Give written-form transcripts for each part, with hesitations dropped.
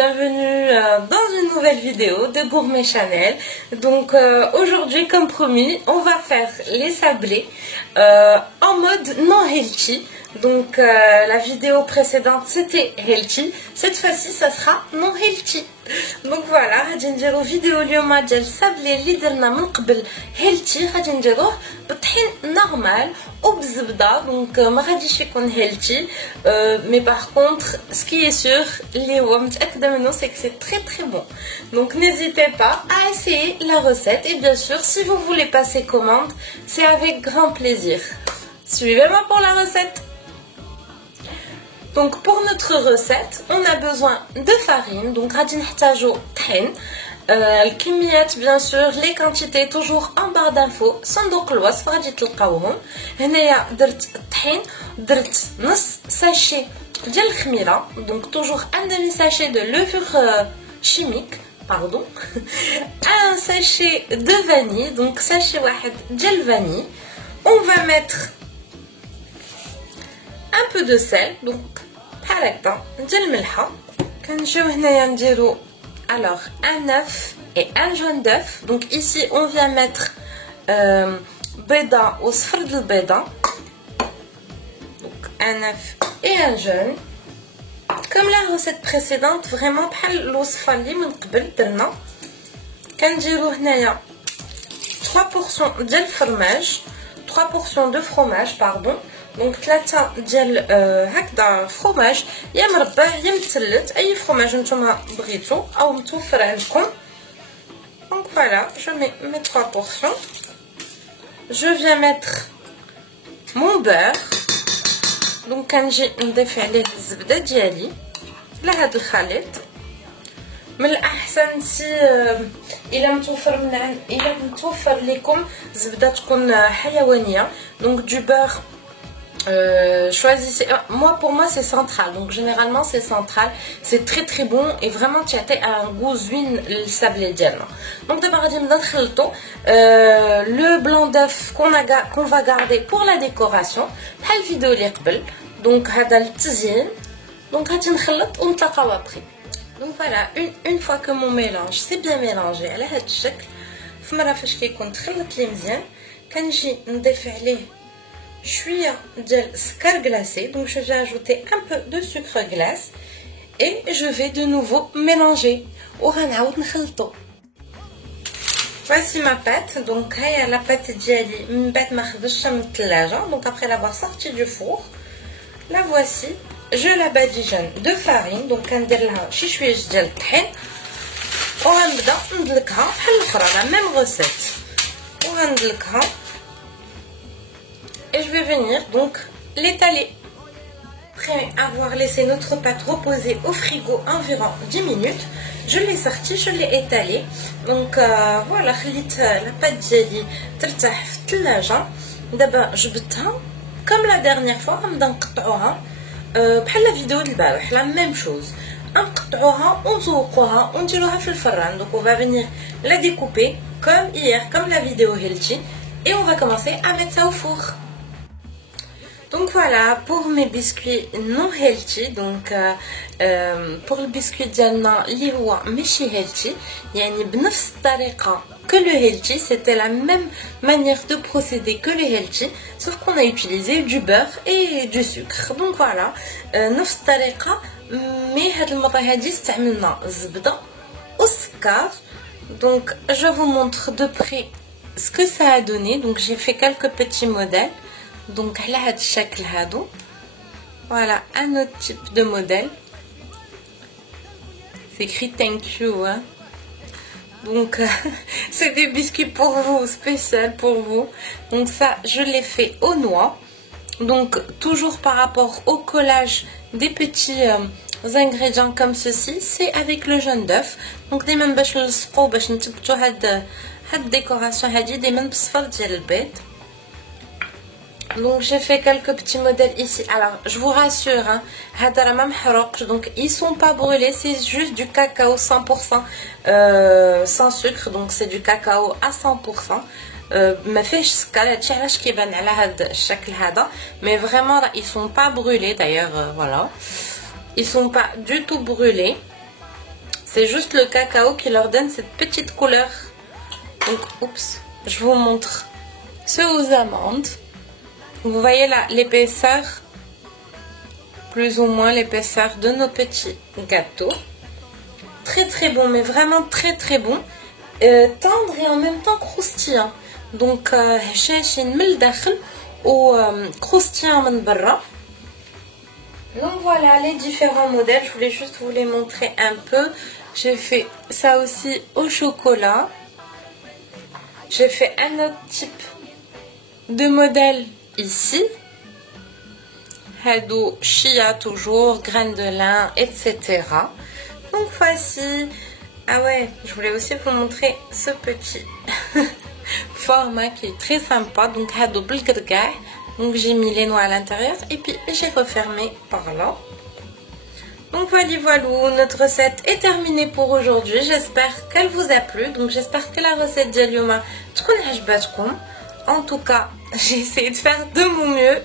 bienvenue dans une nouvelle vidéo de Gourmet Chanel. Donc aujourd'hui, comme promis, on va faire les sablés en mode non healthy. Donc la vidéo précédente c'était healthy, cette fois-ci ça sera non healthy. Donc voilà, غادي نديرو فيديو اليوم ديال السابلي اللي درنا من قبل هيلتي، غادي نديروه بالطحين نورمال وبالزبده. دونك ما غاديش يكون هيلتي مي باغ كونطخ سكي est sûr اللي هو متاكده منه c'est que c'est très très bon. Donc n'hésitez pas à essayer la recette et bien sûr si vous voulez passer commande, c'est avec grand plaisir. Suivez-moi pour la recette. Donc pour notre recette, on a besoin de farine. Donc غادي نحتاجو طحين. الكميات bien sûr, les quantités toujours en barre d'infos. صندوق الوصف غادي تلقاوهم. هنايا درت الطحين، درت نص ساشي ديال الخميره. Donc toujours un demi sachet de levure chimique, pardon. Un sachet de vanille, donc sachet واحد ديال vanille. On va mettre un peu de sel, donc بحال هكا ديال الملحه. كنجيو هنايا نديرو alors un œuf et un jaune d'œuf. Donc ici on vient mettre بيضه وصفر د البيضه. Donc un œuf et un jaune. Comme la recette précédente, vraiment بحال الوصفه اللي من قبل درنا. كنديرو هنايا 3 portions ديال الفرماج، 3 portions de fromage pardon. Donc 3 ديال هكذا فروماج، يا مربع يا مثلث، اي فروماج نتوما بغيتو او متوفر عندكم. Donc voilà, je mets mes 3 portions. Je viens mettre mon beurre. Donc كنجي نضيف عليه الزبده ديالي لهذا الخليط. من الاحسن الى متوفر لكم زبده تكون حيوانيه. Donc du beurre choisissez. Pour moi c'est central, donc généralement c'est central, c'est très très bon et vraiment tu as un goût زوين للسابلي ديالنا. Donc d'abord غادي نبدا نخلطو le blanc d'œuf qu'on va garder pour la décoration بحال الفيديو اللي قبل. Donc هذا للتزيين. Donc غادي نخلط ونتلاقاو après. Donc voilà, une fois que mon mélange c'est bien mélangé على هذا الشكل، فمرة فاش كيكون تخلط لي مزيان كنجي نضيف عليه شويه ديال السكر glacé. Donc je vais ajouter un peu de sucre glace et je vais de nouveau mélanger وغنعاود نخلطو. Voici ma pâte. Donc هيا la pâte ديالي من بعد ما خرجتها من الثلاجه. Donc après l'avoir sortie du four, la voici. Je la badigeonne de farine. Donc كندير لها شي شويه ديال الطحين وغنبدا ندلكها بحال الاخرى la même recette. وغندلكها et je vais venir donc l'étaler. Après avoir laissé notre pâte reposer au frigo environ 10 minutes, je l'ai sortie, je l'ai étalée. Donc voilà, خليت la pâte ديالي ترتاح في الثلاجه. دابا جبتها comme la dernière fois غنبدا نقطعوها بحال لا فيديو ديال البارح la même chose. نقطعوها ونزوقوها ونديروها في الفران. Donc on va venir la découper comme hier, comme la vidéo healthy, et on va commencer à mettre ça au four. Donc voilà pour mes biscuits non healthy. Donc pour le biscuit ديالنا اللي هو ماشي healthy يعني بنفس الطريقه que le healthy, c'était la même manière de procéder que le healthy, sauf qu'on a utilisé du beurre et du sucre. Donc voilà, نفس الطريقه مي هاد المره هادي استعملنا الزبده والسكر. Donc je vous montre de près ce que ça a donné. Donc j'ai fait quelques petits modèles. Donc على هاد الشكل هادو. Voilà un autre type de modèle. C'est écrit thank you hein. Donc c'est des biscuits pour vous, spécial pour vous. Donc ça je l'ai fait aux noix. Donc toujours par rapport au collage des petits ingrédients comme ceci, c'est avec le jaune d'œuf. Donc دايما باش نلصقوا باش نثبتوا هاد الديكوراسيون هادي دايما بالصفر ديال البيض. Donc j'ai fait quelques petits modèles ici. Alors je vous rassure hein, donc ils sont pas brûlés, c'est juste du cacao 100% sans sucre. Donc c'est du cacao à 100%. ما فيهش سكر، هادشي علاش كيبان على هذا الشكل هذا. Mais vraiment ils sont pas brûlés d'ailleurs voilà. Ils sont pas du tout brûlés. C'est juste le cacao qui leur donne cette petite couleur. Donc, oups, je vous montre ceux aux amandes. Vous voyez là l'épaisseur, plus ou moins l'épaisseur de nos petits gâteaux. Très très bon, mais vraiment très très bon. Tendre et en même temps croustillant. Donc, هشاشين من الداخل ou croustillant من برا. Donc voilà les différents modèles, je voulais juste vous les montrer un peu. J'ai fait ça aussi au chocolat. J'ai fait un autre type de modèle ici. Hado, chia toujours, graines de lin, etc. Donc voici. Ah ouais, je voulais aussi vous montrer ce petit format qui est très sympa. Donc hado بالقرقاع. Donc j'ai mis les noix à l'intérieur et puis j'ai refermé par là. Donc voilà, notre recette est terminée pour aujourd'hui. J'espère qu'elle vous a plu. Donc j'espère que la recette ديال اليوم تكون عجبتكم. En tout cas, j'ai essayé de faire de mon mieux.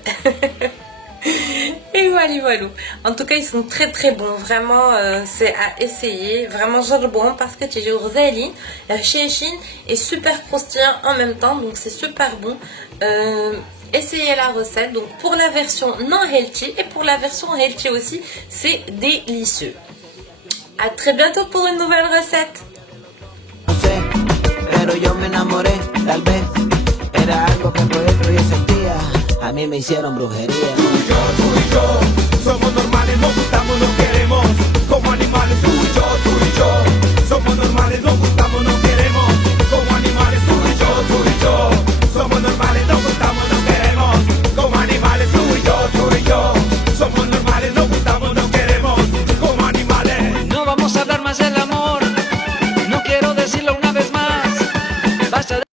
Et voilà. En tout cas, ils sont très très bons. Vraiment, c'est à essayer. Vraiment, bon parce que tu es غزالي. La chéchine est super croustillant en même temps. Donc c'est super bon. Essayez la recette. Donc pour la version non healthy et pour la version healthy aussi, c'est délicieux. À très bientôt pour une nouvelle recette. Era algo que por dentro yo sentía, a mí me hicieron brujería.